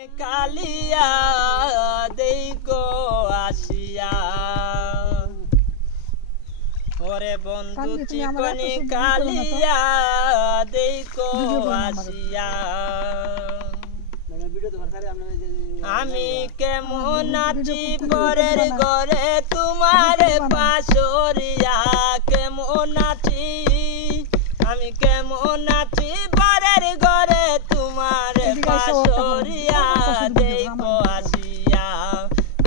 কালিয়া দেইকো আসিয়া ওরে বন্ধু চিকনি কালিয়া দেইকো আসিয়া আমি কেমন আছি পরের ঘরে তোমার পাশরিয়া কেমন আছি আমি কেমন আছি পরের ঘরে তোমার পাশরিয়া দেইকো আসিয়া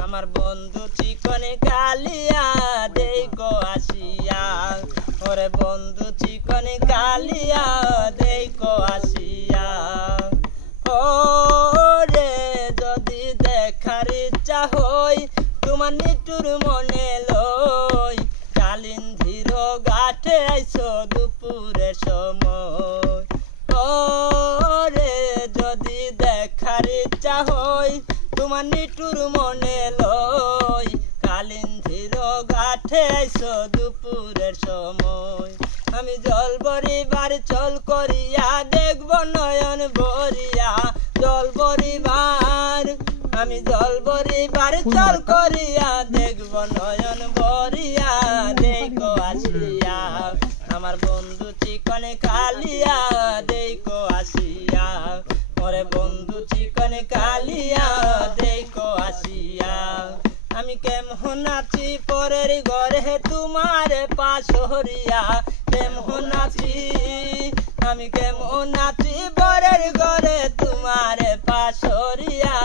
আমার বন্ধু চিকনি কালিয়া দেইকো আসিয়া ওরে বন্ধু চিকনি কালিয়া দেইকো আসিয়া ওরে যদি দেখার ইচ্ছা হই তোমার নিটুর মনে লই কালিন্ধির ঘাটে আইসো দুপুরের সময় ওরে যদি দেখার ইচ্ছা হই তোমার নিটুর মনে লই কালিন্ধির ঘাটে আইসো দুপুরের সময় আমি জল বরিবার চল করিয়া দেখব নয়ন ভরিয়া জল বরিবার আমি জল বরিবার চল করিয়া দেখব নয়ন ভরিয়া দেখো আসিয়া আমার বন্ধু চিকনে কালিয়া দেখো আসিয়া ওরে বন্ধু চিকনে কালিয়া দেখো আসিয়া আমি কেমন আছি পরের ঘরে তোমার পাশরিয়া কেমন আছি আমি কেমন আছি পরের ঘরে তোমার পাশরিয়া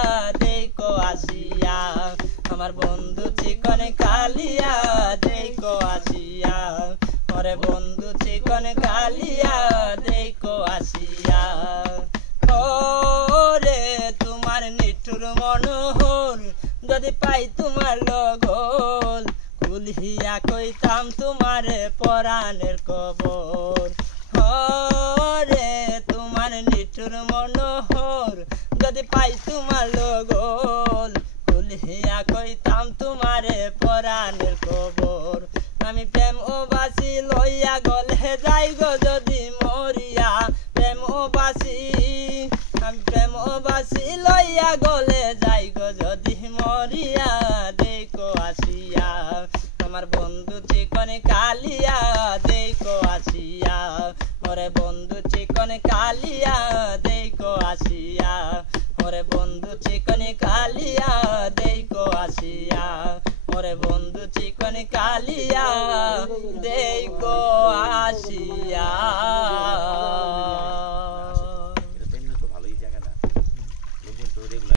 দেখো আসিয়া আমার বন্ধু চিকনে কালিয়া দেখো আসিয়া ওরে বন্ধু চিকনে কালিয়া দেখো আসিয়া ওরে তোমার নিঠুর মনোহর যদি পাই তোমার লগল কুলিয়া কইতাম তোমার পরাণের কবর হরে তোমার নিঠুর মনোহর যদি পাই তোমার লগল কুলিয়া কইতাম তোমার পরাণের কবর আমি প্রেম ও বাসি লইয়া গলে যাই গো যদি মরিয়া প্রেম ও বাসি আমি প্রেম ও বাসি লইয়া গলে যাই গো যদি মরিয়া দেখো আসিয়া আমার বন্ধু চিকনে কালিয়া দেখো আসিয়া ওরে বন্ধু চিকনে কালিয়া দেখো আসিয়া ওরে বন্ধু চিকনে কালিয়া দেখো আসিয়া ওরে বন্ধু চিকনে কালিয়া দেখো আসিয়া।